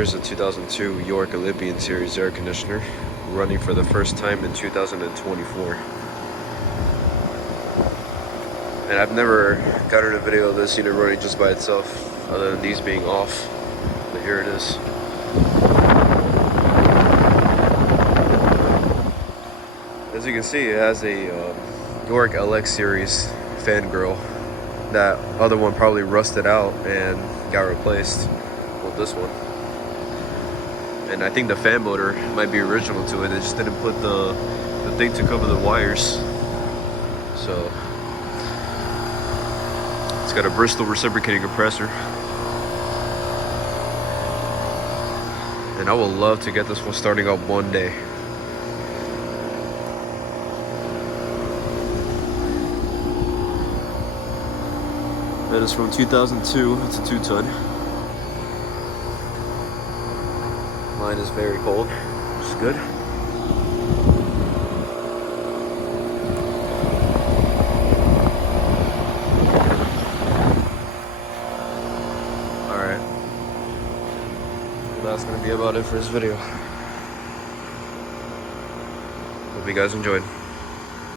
Here's a 2002 York Olympian series air conditioner running for the first time in 2024. And I've never gotten a video of this unit running just by itself, other than these being off. But here it is. As you can see, it has a York LX series fan grille. That other one probably rusted out and got replaced with this one. And I think the fan motor might be original to it. They just didn't put the thing to cover the wires. So it's got a Bristol reciprocating compressor. And I would love to get this one starting up one day. That is from 2002. It's a 2-ton. Mine is very cold, which is good. Alright. Well, that's going to be about it for this video. Hope you guys enjoyed.